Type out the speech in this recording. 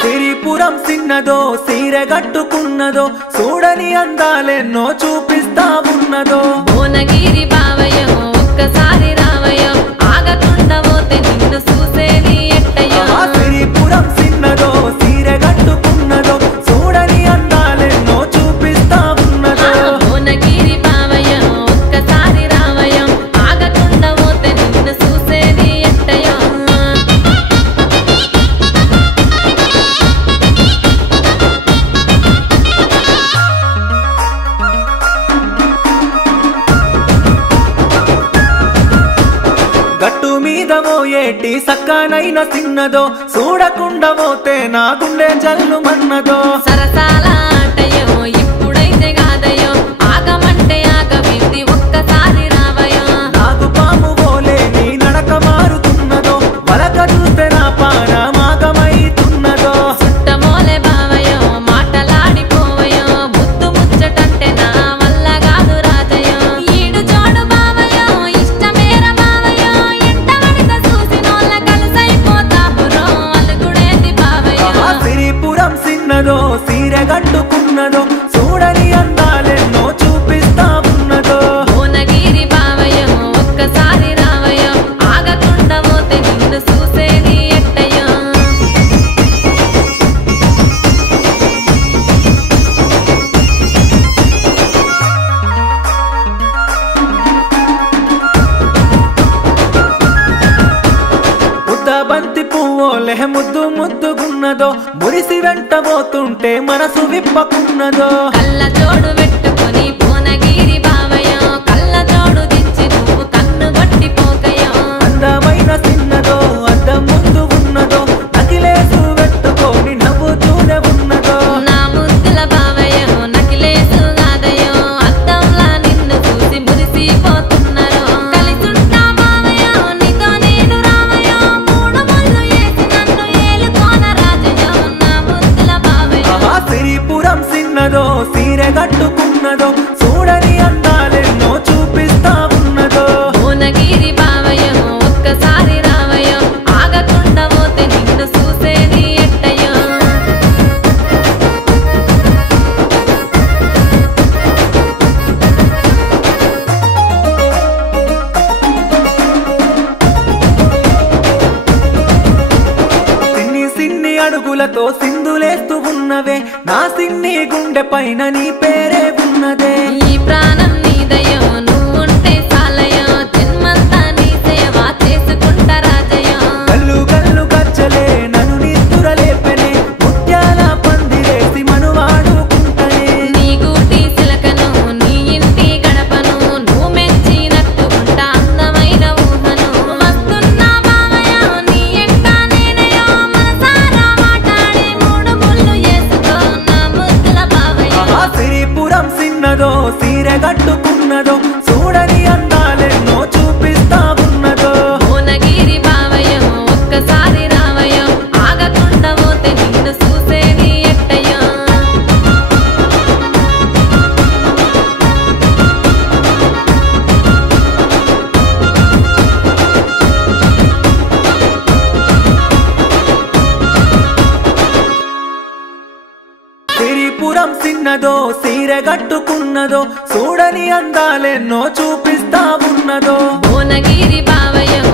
సిరిపురం సిన్నదో సీరె గట్టుకున్నదో చూడని అందాలెన్నో చూపిస్తా ఉన్నదో భువనగిరి బావయ్యో ఒక్కసారి రావయ్యో ఆగకుండా పోతే నిన్ను చూసేది ఎట్టయ్యో సిరిపురం సిన్నదో సీరె గట్టుకున్నదో చూడని అందాలెన్నో చూపిస్తా ఉన్నదో భువనగిరి బావయ్యో ఒక్కసారి రావయ్యో ఆగకుండా పోతే నిన్ను చూసేది ఎట్టయ్యో గట్టు మీద పోయేటి సక్కనైన సిన్నదో చూడకుండా పోతే నా గుండె జల్లుమన్నదో సరసాల ఆటయ్యో ఇప్పుడైతే కాదయ్యో ఆగమంటే ఆగవింది ఒక్కసారి రావయ్యో నాకు పాము పోలే నీ నడక మారుతున్నదో వలక చూస్తే నా పానమాగమైతున్నదో చుట్టమోలే బావయ్యో మాటలాడిపోవయ్యో ముద్దు ముచ్చటంటే నా వల్ల కాదు రాజయ్యో ఈడు జోడు బావయ్యో ఇష్టమేర బావయ్యో ఎంట పడిత చూసినోళ్ళ కలిసైపోతా బుర్రో అలుగుడేది బావయ్యో సిరిపురం సిన్నదో సీరె గట్టుకున్నదో చూడని అందాలెన్నో చూపిస్తా ఉన్నదో భువనగిరి బావయ్యో ఒక్కసారి రావయ్యో ఆగకుండా పోతే నిన్ను చూసేది ఎట్టయ్యో బంతి పువ్వోలే ముద్దు ముద్దుగున్నదో మురిసి వెంట పోతుంటే మనసు విప్పకున్నదో కళ్ళ జోడు పెట్టుకొని భువనగిరి బావయ్యో కళ్ళ జోడు దించి నువ్వు కన్ను కొట్టిపోకయ్యో అందమైన సిన్నదో అద్దం ముందు ఉన్నదో నకిలేసు పెట్టుకొని నవ్వుతూనే ఉన్నదో నా ముద్దుల బావయ్యో నకిలేసు కాదయ్యో అద్దంలా నిన్ను చూసి మురిసిపోతున్నారు కలిసుంటా బావయ్యో నీతో నేను రావయ్యో మూడు ముళ్ళు వేసి నన్ను ఏలుకోన రాజయ్యో నా ముద్దుల బావయ్యో సిరిపురం సిన్నదో సీరె గట్టుకున్నదో చూడని అందాలెన్నో చూపిస్తా ఉన్నదో భువనగిరి బావయ్యో ఒక్కసారి రావయ్యో ఆగకుండా పోతే నిన్ను చూసేది ఎట్టయ్యో సిన్ని సిన్ని అడుగులతో సింధులేస్తూ ఉన్నవే నా సిన్ని గుండె పైన నీ పేరే ఉన్నదే ఈ ప్రాణం నీదయ్యో నువ్వుంటే చాలయ్యో జన్మంతా నీ సేవ చేసుకుంటా రాజయ్యో గల్లు గల్లు గజ్జలే నన్ను నిద్దురలేపెనే ముత్యాల పందిరేసి మనువాడుకుంటనే నీ గూటి సిలకను నీ ఇంటి గడపను నువ్వు మెచ్చినట్టు ఉంటా అందమైన ఊహను వస్తున్నా బావయ్యో నీ ఎంట నేనయ్యో మనసారా మాట్లాడి మూడు ముళ్ళు వేసుకో నా ముద్దుల బావయ్యో సిరిపురం సిన్నదో సీరె గట్టుకున్నదో చూడని అందాలెన్నో చూపిస్తా ఉన్నదో భువనగిరి బావయ్యో ఒక్కసారి రావయ్యో ఆగకుండా పోతే నిన్ను చూసేది ఎట్టయ్యో సిరిపురం సిన్నదో సీరె గట్టుకున్నదో చూడని అందాలెన్నో చూపిస్తా ఉన్నదో భువనగిరి బావయ్యో